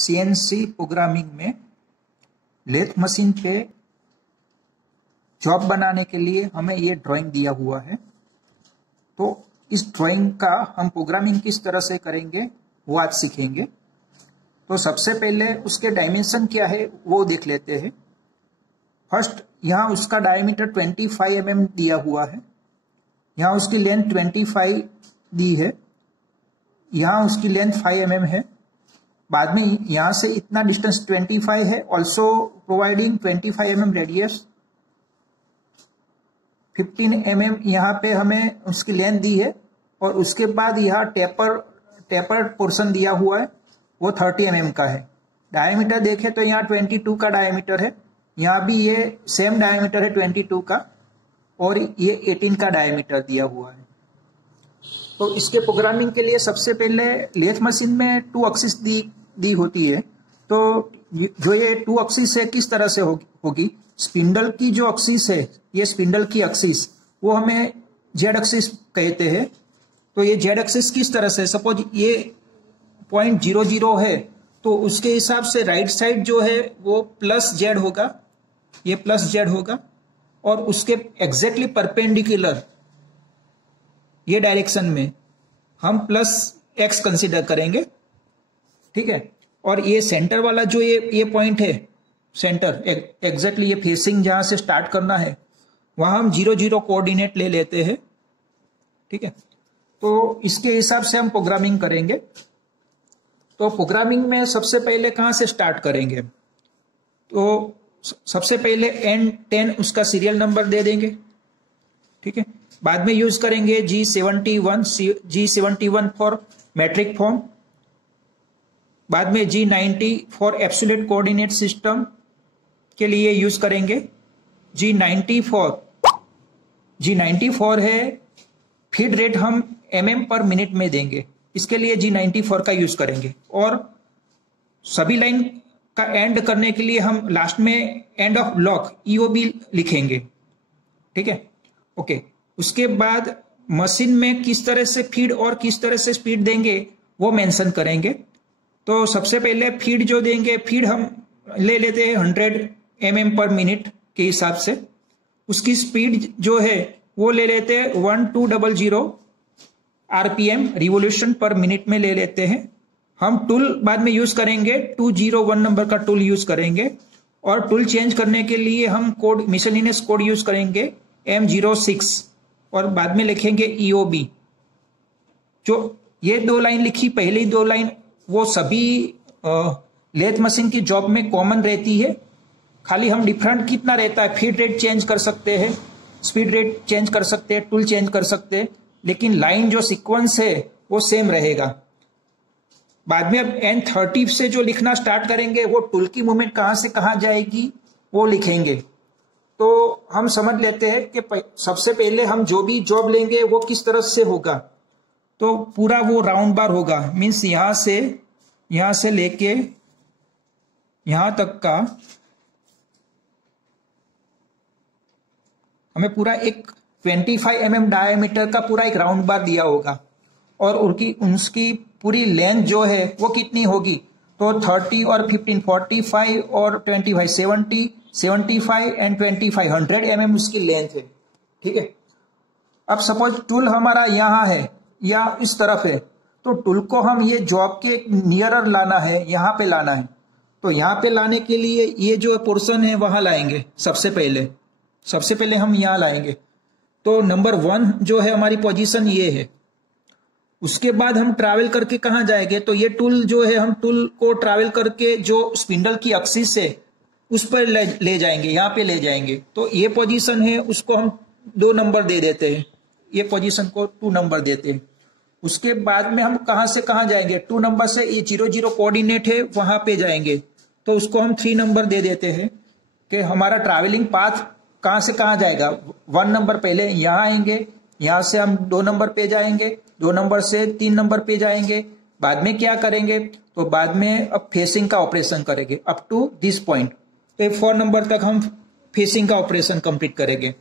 CNC programming में lathe machine पे job बनाने के लिए हमें ये ड्राइंग दिया हुआ है। तो इस ड्राइंग का हम प्रोग्रामिंग किस तरह से करेंगे वो आज सीखेंगे। तो सबसे पहले उसके डायमेंशन क्या है वो देख लेते हैं। फर्स्ट यहाँ उसका डायमीटर 25 mm दिया हुआ है, यहाँ उसकी लेंथ 25 दी है, यहाँ उसकी लेंथ 5 mm है। बाद में यहाँ से इतना डिस्टेंस 25 है, also providing 25 mm radius, 15 mm यहाँ पे हमें उसकी लेंथ दी है। और उसके बाद यहाँ टेपर पोर्शन दिया हुआ है, वो 30 mm का है। डायमीटर देखें तो यहाँ 22 का डायमीटर है, यहाँ भी ये सेम डायमीटर है 22 का, और ये 18 का डायमीटर दिया हुआ है। तो इसके प्रोग्रामिंग के लिए सबसे पहले लेथ मशीन में 2 एक्सिस दी होती है। तो जो ये 2 एक्सिस है किस तरह से होगी, स्पिंडल की जो एक्सिस है, ये स्पिंडल की एक्सिस वो हमें जेड एक्सिस कहते हैं। तो ये जेड एक्सिस किस तरह से, सपोज ये पॉइंट 0 है तो उसके हिसाब से राइट साइड जो है वो प्लस जेड होगा, ये प्लस जेड होगा, और उसके एग्जैक्टली परपेंडिकुलर ये डायरेक्शन में हम प्लस एक्स कंसीडर करेंगे, ठीक है। और ये सेंटर वाला जो ये पॉइंट है, सेंटर एग्जैक्टली ये फेसिंग जहां से स्टार्ट करना है वहां हम 0 कोऑर्डिनेट ले लेते हैं, ठीक है। तो इसके हिसाब से हम प्रोग्रामिंग करेंगे। तो प्रोग्रामिंग में सबसे पहले कहां से स्टार्ट करेंगे, तो सबसे पहले N10 उसका सीरियल नंबर दे देंगे, ठीक है। बाद में यूज करेंगे G71 फॉर मैट्रिक फॉर्म, बाद में G90 for absolute coordinate system के लिए यूज करेंगे। G94 है फीड रेट हम mm पर मिनट में देंगे, इसके लिए G94 का यूज करेंगे। और सभी लाइन का एंड करने के लिए हम लास्ट में एंड ऑफ ब्लॉक EOB लिखेंगे, ठीक है, ओके। उसके बाद मशीन में किस तरह से फीड और किस तरह से स्पीड देंगे वो मेंशन करेंगे। तो सबसे पहले फीड जो देंगे, फीड हम ले लेते हैं 100 mm पर मिनट के हिसाब से। उसकी स्पीड जो है वो ले लेते हैं 1200 RPM रिवोल्यूशन पर मिनट में ले लेते हैं। हम टूल बाद में यूज करेंगे, 201 नंबर का टूल यूज करेंगे, और टूल चेंज करने के लिए हम कोड मिसलिनियस कोड यूज करेंगे M06, और बाद में लिखेंगे EOB। जो ये 2 लाइन लिखी, पहली 2 लाइन वो सभी लेथ मशीन की जॉब में कॉमन रहती है, खाली हम डिफरेंट कितना रहता है, फीड रेट चेंज कर सकते हैं, स्पीड रेट चेंज कर सकते हैं, टूल चेंज कर सकते हैं, लेकिन लाइन जो सीक्वेंस है वो सेम रहेगा। बाद में अब N30 से जो लिखना स्टार्ट करेंगे वो टूल की मूवमेंट कहां से कहां जाएगी वो लिखेंगे। तो हम समझ लेते हैं कि सबसे पहले हम जो भी जॉब लेंगे वो किस तरह से होगा। तो पूरा वो राउंड बार होगा, मीन्स यहां से लेके यहां तक का हमें पूरा एक 25 mm डायमीटर का पूरा एक राउंड बार दिया होगा, और उसकी पूरी लेंथ जो है वो कितनी होगी, तो 30 और 15 45 और 25 70 75 एंड 25 100 mm उसकी लेंथ है, ठीक है। अब सपोज टूल हमारा यहाँ है या इस तरफ है, तो टूल को हम ये जॉब के नियरर लाना है, यहाँ पे लाना है। तो यहाँ पे लाने के लिए ये जो पोर्शन है वहां लाएंगे, सबसे पहले हम यहाँ लाएंगे। तो नंबर 1 जो है हमारी पोजीशन ये है। उसके बाद हम ट्रैवल करके कहां जाएंगे, तो ये टूल जो है हम टूल को ट्रैवल करके जो स्पिंडल की एक्सिस है उस पर ले जाएंगे, यहाँ पे ले जाएंगे। तो ये पोजीशन है, उसको हम 2 नंबर दे देते हैं, ये पोजीशन को 2 नंबर देते हैं। उसके बाद में हम कहां से कहां जाएंगे, 2 नंबर से ये 0 कोऑर्डिनेट है वहां पे जाएंगे, तो उसको हम 3 नंबर दे देते हैं कि हमारा ट्रैवलिंग पाथ कहां से कहां जाएगा। 1 नंबर पहले यहां आएंगे, यहां से हम 2 नंबर पे जाएंगे, 2 नंबर से 3 नंबर पे जाएंगे। बाद में क्या करेंगे, तो बाद में अब फेसिंग का ऑपरेशन करेंगे अप टू दिस पॉइंट। तो 4 नंबर तक हम फेसिंग का ऑपरेशन कंप्लीट करेंगे।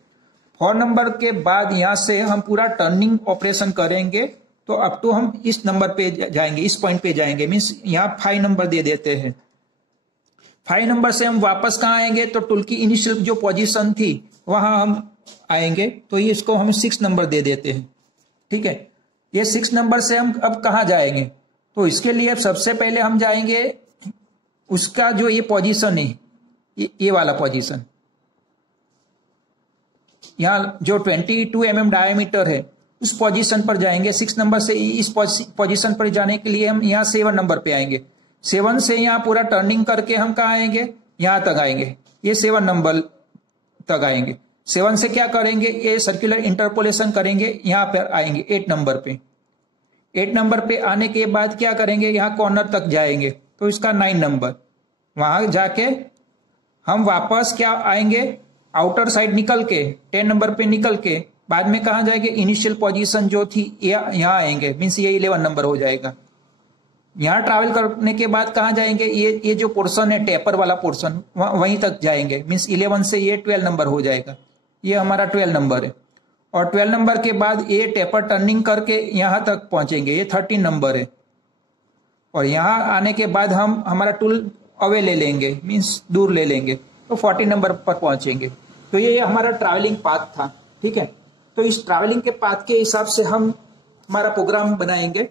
4 नंबर के बाद यहां से हम पूरा टर्निंग ऑपरेशन करेंगे, तो अप टू हम इस नंबर पे जाएंगे, इस पॉइंट पे जाएंगे, मीन्स यहाँ 5 नंबर दे देते हैं। 5 नंबर से हम वापस कहाँ आएंगे, तो टूल की इनिशियल जो पोजीशन थी वहां हम आएंगे, तो ये इसको हम 6 नंबर दे देते हैं। ठीक है, ये 6 नंबर से हम अब कहाँ जाएंगे, तो इसके लिए सबसे पहले हम जाएंगे उसका जो ये पोजीशन है, ये वाला पोजीशन, यहाँ जो 22 mm डायमीटर है उस पोजीशन पर जाएंगे। 6 नंबर से इस पोजीशन पर जाने के लिए हम यहाँ 7 नंबर पे आएंगे। 7 से यहाँ पूरा टर्निंग करके हम कहाँ आएंगे, यहाँ तक आएंगे, ये 7 नंबर तक आएंगे। 7 से क्या करेंगे, ये सर्कुलर इंटरपोलेशन करेंगे, यहाँ पर आएंगे 8 नंबर पे। 8 नंबर पे आने के बाद क्या करेंगे, यहाँ कॉर्नर तक जाएंगे, तो इसका 9 नंबर, वहां जाके हम वापस क्या आएंगे, आउटर साइड निकल के 10 नंबर पे निकल के बाद में कहाँ जाएंगे, इनिशियल पोजीशन जो थी यहाँ आएंगे, मीन्स ये 11 नंबर हो जाएगा। यहाँ ट्रैवल करने के बाद कहाँ जाएंगे, ये जो पोर्शन है टेपर वाला पोर्शन, वहीं तक जाएंगे, मीन्स 11 से ये 12 नंबर हो जाएगा, ये हमारा 12 नंबर है। और 12 नंबर के बाद ये टेपर टर्निंग करके यहाँ तक पहुंचेंगे, ये 13 नंबर है। और यहाँ आने के बाद हम हमारा टूल अवे ले लेंगे, मीन्स दूर ले लेंगे, तो 40 नंबर पर पहुंचेंगे। तो ये हमारा ट्रैवलिंग पाथ था। ठीक है, तो इस ट्रैवलिंग के पाथ के हिसाब से हम हमारा प्रोग्राम बनाएंगे।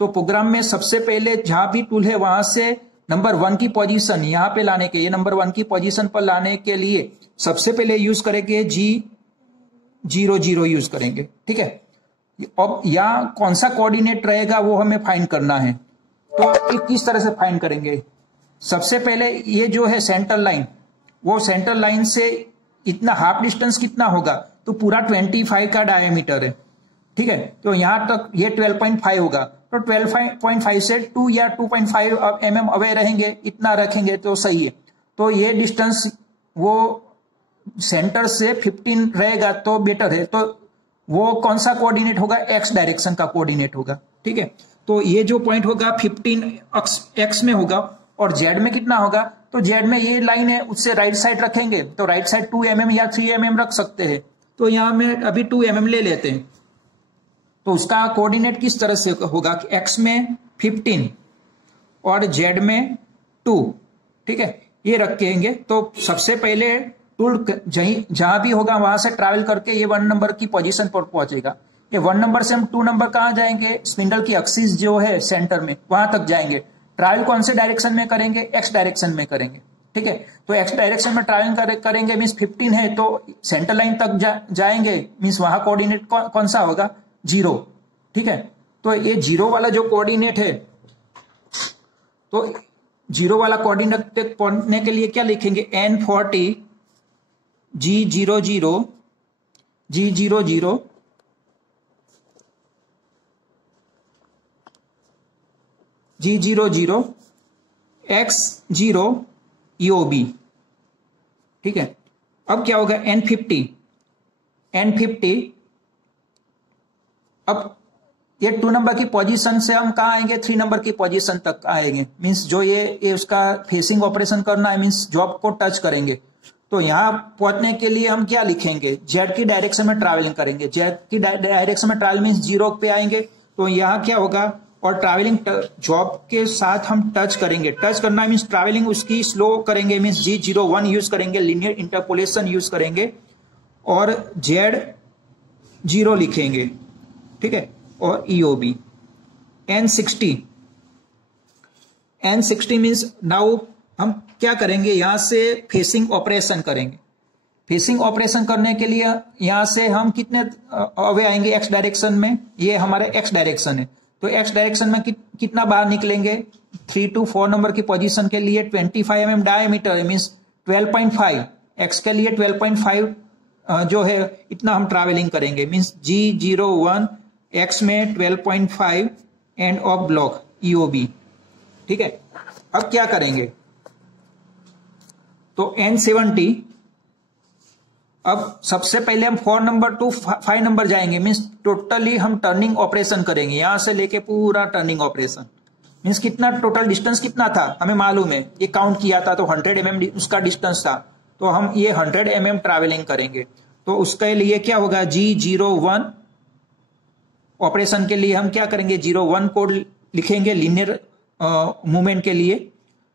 तो प्रोग्राम में सबसे पहले जहां भी टूल है वहां से नंबर 1 की पोजीशन यहाँ पे लाने के, ये नंबर 1 की पोजीशन पर लाने के लिए सबसे पहले यूज करेंगे G00 यूज करेंगे। ठीक है, अब यहाँ कौन सा कोऑर्डिनेट रहेगा वो हमें फाइंड करना है। तो किस तरह से फाइंड करेंगे, सबसे पहले ये जो है सेंटर लाइन, वो सेंटर लाइन से इतना हाफ डिस्टेंस कितना होगा, तो पूरा 25 का डायमीटर है। ठीक है, तो यहां तक ये 12.5 होगा, तो 12.5 से 2 या 2.5 mm अवे रहेंगे, इतना रखेंगे तो सही है। तो ये डिस्टेंस वो सेंटर से 15 रहेगा तो बेटर है। तो वो कौन सा कोऑर्डिनेट होगा, एक्स डायरेक्शन का कोऑर्डिनेट होगा। ठीक है, तो ये जो पॉइंट होगा 15 एक्स में होगा, और जेड में कितना होगा, तो जेड में ये लाइन है उससे राइट साइड रखेंगे, तो राइट साइड 2 mm या 3 mm रख सकते हैं। तो यहां में अभी 2 mm ले लेते हैं। तो उसका कोऑर्डिनेट किस तरह से होगा कि एक्स में 15 और जेड में 2। ठीक है, ये रखेंगे। तो सबसे पहले टूल जहां भी होगा वहां से ट्रैवल करके ये 1 नंबर की पोजीशन पर पहुंचेगा। ये 1 नंबर से हम 2 नंबर कहां जाएंगे, स्पिंडल की एक्सिस जो है सेंटर में वहां तक जाएंगे। ट्रैवल कौन से डायरेक्शन में करेंगे, एक्स डायरेक्शन में करेंगे। ठीक है, तो एक्स डायरेक्शन में ट्रैवल करेंगे, मीन्स 15 है तो सेंटर लाइन तक जाएंगे, मीन्स वहां कोऑर्डिनेट कौन सा होगा, 0। ठीक है, तो ये 0 वाला जो कोऑर्डिनेट है, तो 0 वाला कोऑर्डिनेट पहुंचने के लिए क्या लिखेंगे, N40 G00 G00 G00 X0 EOB। ठीक है, अब क्या होगा, N50 अब ये 2 नंबर की पोजीशन से हम कहाँ आएंगे, 3 नंबर की पोजीशन तक आएंगे, मीन्स जो ये उसका फेसिंग ऑपरेशन करना है, मीन्स जॉब को टच करेंगे। तो यहां पहुंचने के लिए हम क्या लिखेंगे, जेड की डायरेक्शन में ट्रैवलिंग करेंगे। जेड की डायरेक्शन में ट्रैवल मीन्स 0 पे आएंगे, तो यहाँ क्या होगा, और ट्रैवलिंग जॉब के साथ हम टच करेंगे। टच करना मीन्स ट्रैवलिंग उसकी स्लो करेंगे, मीन्स G01 यूज करेंगे, लीनियर इंटरपोलेशन यूज करेंगे, और Z0 लिखेंगे। ठीक है, और EOB N60 मीन्स नाउ हम क्या करेंगे, यहां से फेसिंग ऑपरेशन करेंगे। फेसिंग ऑपरेशन करने के लिए यहां से हम कितने अवे आएंगे, एक्स डायरेक्शन में, ये हमारा एक्स डायरेक्शन है, तो एक्स डायरेक्शन में कितना बाहर निकलेंगे, 3 to 4 नंबर की पोजीशन के लिए 25 mm डायमीटर मीन्स 12.5, एक्स के लिए 12.5 जो है इतना हम ट्रैवलिंग करेंगे, मीन्स G01 एक्स में 12.5 एंड ऑफ ब्लॉक EOB। ठीक है, अब क्या करेंगे, तो N70 अब सबसे पहले हम 4 नंबर टू 5 नंबर जाएंगे, मीन्स टोटली हम टर्निंग ऑपरेशन करेंगे, यहां से लेके पूरा टर्निंग ऑपरेशन, मीन्स कितना टोटल डिस्टेंस कितना था हमें मालूम है, ये काउंट किया था, तो 100 mm उसका डिस्टेंस था, तो हम ये 100 mm ट्रैवलिंग करेंगे। तो उसके लिए क्या होगा, G01 ऑपरेशन के लिए हम क्या करेंगे, 0 1 कोड लिखेंगे लीनियर मूवमेंट के लिए।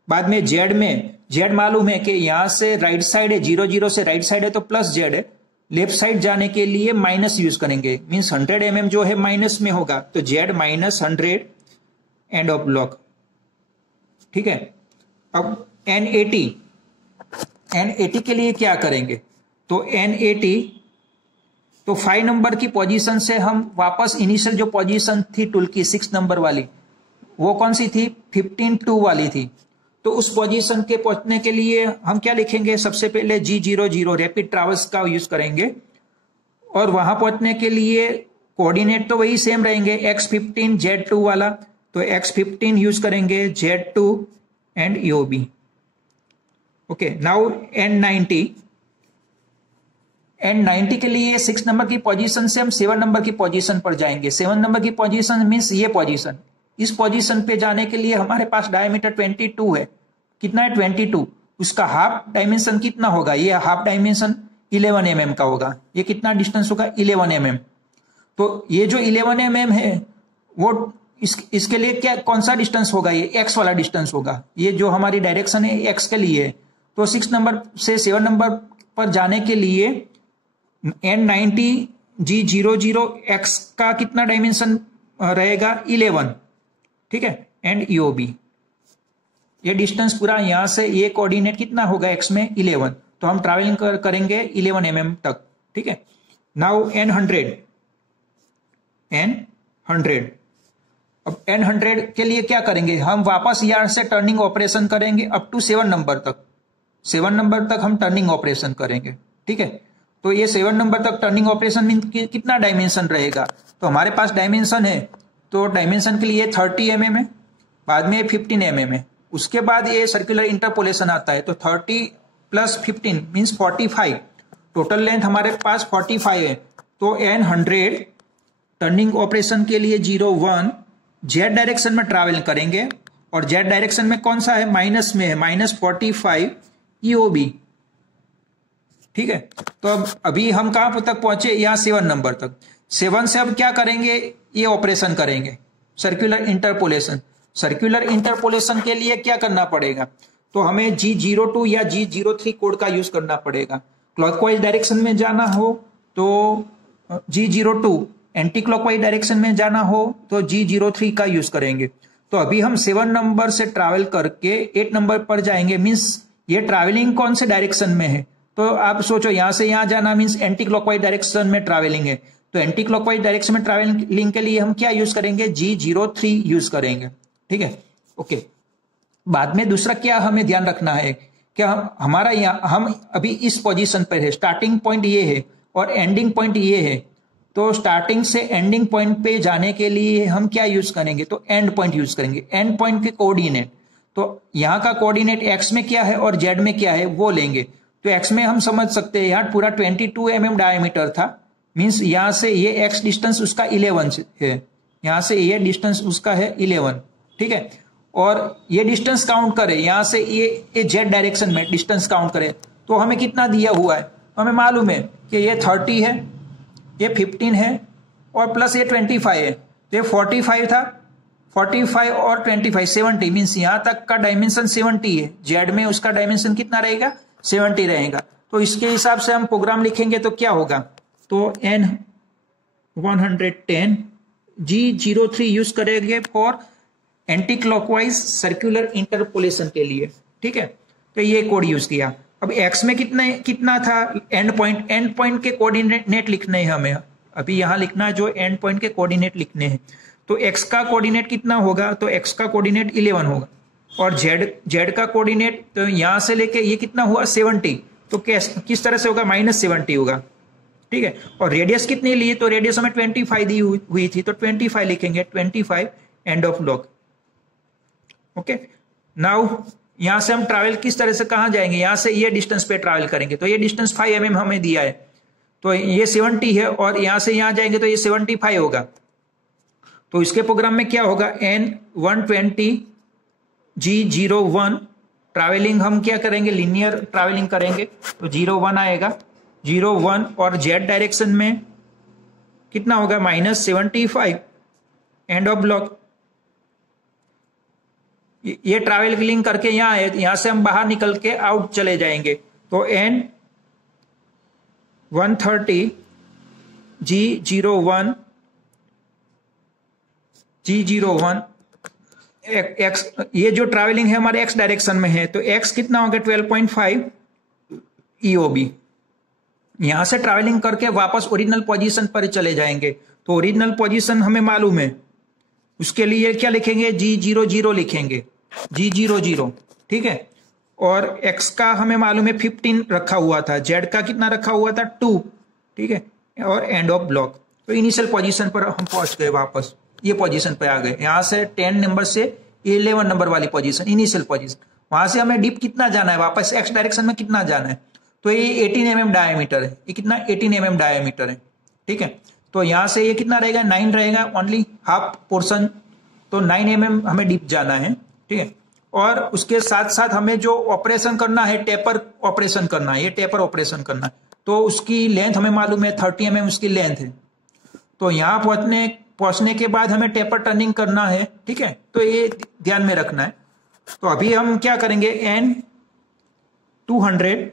बाद में जेड मालूम है कि यहां से राइट साइड है, 0 0 से राइट साइड है तो प्लस जेड है, लेफ्ट साइड जाने के लिए माइनस यूज करेंगे, मींस 100 mm जो है माइनस में होगा, तो जेड -100 एंड ऑफ ब्लॉक। ठीक है, अब N80 के लिए क्या करेंगे, तो N80 तो 5 नंबर की पोजीशन से हम वापस इनिशियल जो पोजीशन थी टूल की 6 नंबर वाली, वो कौन सी थी, 15 2 वाली थी। तो उस पोजीशन के पहुंचने के लिए हम क्या लिखेंगे, सबसे पहले G00 रैपिड ट्रैवर्स का यूज करेंगे, और वहां पहुंचने के लिए कोऑर्डिनेट तो वही सेम रहेंगे, X15 Z2 वाला, तो X15 यूज करेंगे, Z2 and EOB। Okay, now N90 के लिए 6 नंबर की पोजीशन से हम 7 नंबर की पोजीशन पर जाएंगे। 7 नंबर की पोजीशन मींस ये पोजीशन, इस पोजीशन पे जाने के लिए हमारे पास डायमीटर 22 है। कितना है, 22। उसका हाफ डायमेंशन कितना होगा, ये हाफ डायमेंशन 11 mm का होगा। ये कितना डिस्टेंस होगा, 11 mm। तो ये जो 11 mm है वो इसके लिए क्या, कौन सा डिस्टेंस होगा, ये एक्स वाला डिस्टेंस होगा। ये जो हमारी डायरेक्शन है एक्स के लिए है। तो 6 नंबर से 7 नंबर पर जाने के लिए N90 G00 X का कितना डायमेंशन रहेगा, 11। ठीक है, एंड EOB, ये डिस्टेंस पूरा यहां से ये कोऑर्डिनेट कितना होगा एक्स में, 11। तो हम ट्रैवलिंग करेंगे 11 mm तक। ठीक है, नाउ N100। अब N100 के लिए क्या करेंगे, हम वापस यहां से टर्निंग ऑपरेशन करेंगे अप टू 7 नंबर तक। 7 नंबर तक हम टर्निंग ऑपरेशन करेंगे। ठीक है, तो ये 7 नंबर तक टर्निंग ऑपरेशन में कितना डायमेंशन रहेगा, तो हमारे पास डायमेंशन है, तो डायमेंशन के लिए 30 mm है, बाद में 15 mm है, उसके बाद ये सर्कुलर इंटरपोलेशन आता है, तो 30 + 15 मींस 45। टोटल लेंथ हमारे पास 45 है। तो N100 टर्निंग ऑपरेशन के लिए 01 जेड डायरेक्शन में ट्रैवल करेंगे, और जेड डायरेक्शन में कौन सा है, माइनस में है, -45 EOB। ठीक है, तो अब अभी हम कहां तक पहुंचे, यहां 7 नंबर तक। 7 से अब क्या करेंगे, ये ऑपरेशन करेंगे सर्कुलर इंटरपोलेशन। सर्कुलर इंटरपोलेशन के लिए क्या करना पड़ेगा, तो हमें G02 या G03 कोड का यूज करना पड़ेगा। क्लॉकवाइज डायरेक्शन में जाना हो तो G02, एंटी क्लॉकवाइज डायरेक्शन में जाना हो तो G03 का यूज करेंगे। तो अभी हम 7 नंबर से ट्रैवल करके 8 नंबर पर जाएंगे, मींस ये ट्रैवलिंग कौन से डायरेक्शन में है, तो आप सोचो यहां से यहां जाना मींस एंटी क्लॉकवाइज डायरेक्शन में ट्रैवलिंग है। तो एंटी क्लॉकवाइज डायरेक्शन में ट्रैवलिंग के लिए हम क्या यूज करेंगे, G03 यूज करेंगे। ठीक है, ओके। बाद में दूसरा क्या हमें ध्यान रखना है, क्या हमारा यहाँ हम अभी इस पोजीशन पर है, स्टार्टिंग पॉइंट ये है और एंडिंग पॉइंट ये है। तो स्टार्टिंग से एंडिंग पॉइंट पे जाने के लिए हम क्या यूज करेंगे, तो एंड पॉइंट यूज करेंगे। एंड पॉइंट के कोऑर्डिनेट, तो यहाँ का कोऑर्डिनेट एक्स में क्या है और जेड में क्या है वो लेंगे। तो एक्स में हम समझ सकते हैं यहाँ पूरा 22 mm डायमीटर था, मींस यहां से ये एक्स डिस्टेंस उसका 11 है, यहां से ये डिस्टेंस उसका है 11। ठीक है, और ये डिस्टेंस काउंट करें यहां से ये जेड डायरेक्शन में डिस्टेंस काउंट करें तो हमें कितना दिया हुआ है, तो हमें मालूम है कि ये 30 है, ये 15 है और प्लस ये 25 है। तो ये 45 था, 45 और 25 70, मीन्स यहां तक का डायमेंशन 70 है। जेड में उसका डायमेंशन कितना रहेगा, 70 रहेगा। तो इसके हिसाब से हम प्रोग्राम लिखेंगे तो क्या होगा, तो N110 G03 यूज करेंगे for anti clockwise circular interpolation के लिए। ठीक है, तो ये कोड यूज किया। अब एक्स में कितना था एंड पॉइंट के कोऑर्डिनेट लिखने हैं हमें, अभी यहां लिखना है जो एंड पॉइंट के कोऑर्डिनेट लिखने हैं। तो एक्स का कोऑर्डिनेट कितना होगा, तो एक्स का कोऑर्डिनेट 11 होगा, और जेड का कोऑर्डिनेट तो यहां से लेके ये कितना हुआ 70, तो किस तरह से होगा, -70 होगा। ठीक है, और रेडियस कितनी ली, तो रेडियस हमें 25 दी हुई थी, तो 25 लिखेंगे, 25 and of block. Okay, now यहां से हम ट्रैवल किस तरह से कहां जाएंगे, यहां से ये डिस्टेंस पे ट्रैवल करेंगे, तो ये डिस्टेंस 5 mm हमें दिया है, तो ये 70 है, और यहां से यहां जाएंगे तो ये 75 होगा। तो इसके प्रोग्राम में क्या होगा, N120 G01 ट्रैवलिंग हम क्या करेंगे, लीनियर ट्रैवलिंग करेंगे, तो 01 आएगा, 01 और जेड डायरेक्शन में कितना होगा -75 एंड ऑफ ब्लॉक। ये ट्रैवलिंग करके यहाँ है, यहां से हम बाहर निकल के आउट चले जाएंगे। तो एन 130 G01 एक्स, ये जो ट्रैवलिंग है हमारे एक्स डायरेक्शन में है, तो एक्स कितना हो गया 12.5 EOB। यहां से ट्रैवलिंग करके वापस ओरिजिनल पोजीशन पर चले जाएंगे। तो ओरिजिनल पोजीशन हमें मालूम है, उसके लिए क्या लिखेंगे G00 लिखेंगे, G00, ठीक है। और x का हमें मालूम है 15 रखा हुआ था, z का कितना रखा हुआ था 2, ठीक है। और एंड ऑफ ब्लॉक। तो इनिशियल पोजीशन पर हम पहुंच गए, वापस ये पोजीशन पे आ गए। यहां से 10 नंबर से 11 नंबर वाली पोजीशन, इनिशियल पोजीशन। वहां से हमें डीप कितना जाना है, वापस एक्स डायरेक्शन में कितना जाना है, तो ये 18 mm डायमीटर है। ये कितना 18 mm डायमीटर है, ठीक है। तो यहां से ये कितना रहेगा 9 रहेगा, ओनली हाफ पोर्शन, तो 9 mm हमें डीप जाना है, ठीक है। और उसके साथ साथ हमें जो ऑपरेशन करना है, टेपर ऑपरेशन करना है, ये टेपर ऑपरेशन करना है। तो उसकी लेंथ हमें मालूम है 30 mm उसकी लेंथ है। तो यहां पहुंचने के बाद हमें टेपर टर्निंग करना है, ठीक है। तो ये ध्यान में रखना है। तो अभी हम क्या करेंगे, N200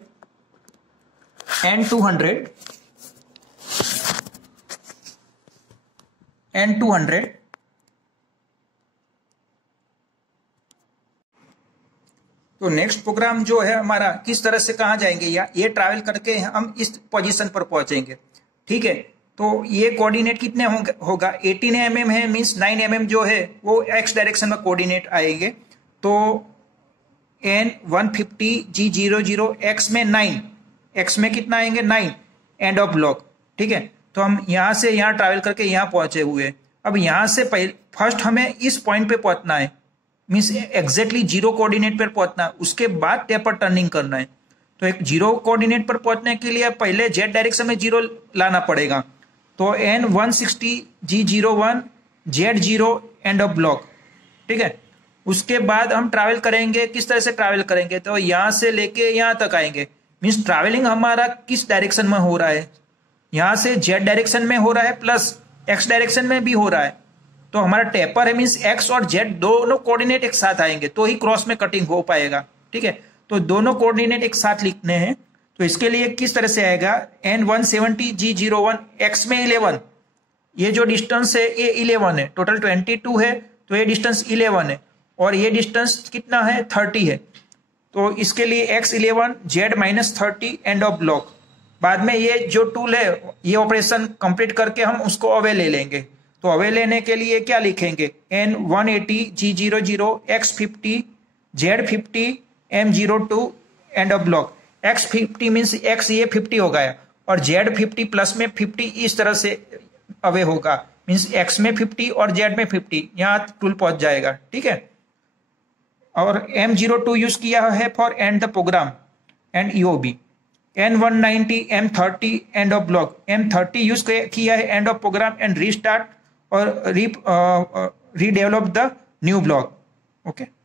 तो नेक्स्ट प्रोग्राम जो है हमारा, किस तरह से कहां जाएंगे, या ये ट्रैवल करके हम इस पोजीशन पर पहुंचेंगे, ठीक है। तो ये कोऑर्डिनेट कितने होगा 18 mm है, मींस 9 mm जो है वो एक्स डायरेक्शन में कोऑर्डिनेट आएंगे। तो N150 G00 x में 9, x में कितना आएंगे 9, एंड ऑफ ब्लॉक, ठीक है। तो हम यहां से यहां ट्रैवल करके यहां पहुंचे हुए। अब यहां से फर्स्ट हमें इस पॉइंट पे पहुंचना है, मींस एग्जैक्टली 0 कोऑर्डिनेट पर पहुंचना है, उसके बाद टेपर टर्निंग करना है। तो एक 0 कोऑर्डिनेट पर पहुंचने के लिए पहले जेड डायरेक्शन में 0 लाना पड़ेगा। तो N160 G01 Z0 and of block, ठीक है। उसके बाद हम ट्रैवल करेंगे, किस तरह से ट्रैवल करेंगे, तो यहां से लेके यहां तक आएंगे। मींस ट्रैवलिंग हमारा किस डायरेक्शन में हो रहा है, यहां से जेड डायरेक्शन में हो रहा है, प्लस एक्स डायरेक्शन में भी हो रहा है। तो हमारा टेपर है, मींस एक्स और जेड दोनों कोऑर्डिनेट एक साथ आएंगे, तो ही क्रॉस में कटिंग हो पाएगा, ठीक है। तो दोनों कोऑर्डिनेट एक साथ लिखने हैं। तो इसके लिए किस तरह से आएगा, N170 G01 x में 11, ये जो डिस्टेंस है ये 11 है, टोटल 22 है, तो ये डिस्टेंस 11 है, और ये डिस्टेंस कितना है 30 है। तो इसके लिए x 11 z -30 and of block. बाद में ये जो टूल है, ये ऑपरेशन कंप्लीट करके हम उसको अवे ले लेंगे। तो अवे लेने के लिए क्या लिखेंगे, N180 G00 x50 z50 M02 and of block. x50 means x ये 50 हो गया, और z50 प्लस में 50 इस तरह से अवे होगा, मीन्स x में 50 और z में 50, यहां टूल पहुंच जाएगा, ठीक है। और M02 यूज किया है for end the program end EOB। N190 M30 end of block, M30 use किया है end of program end restart और redevelop the new block, okay.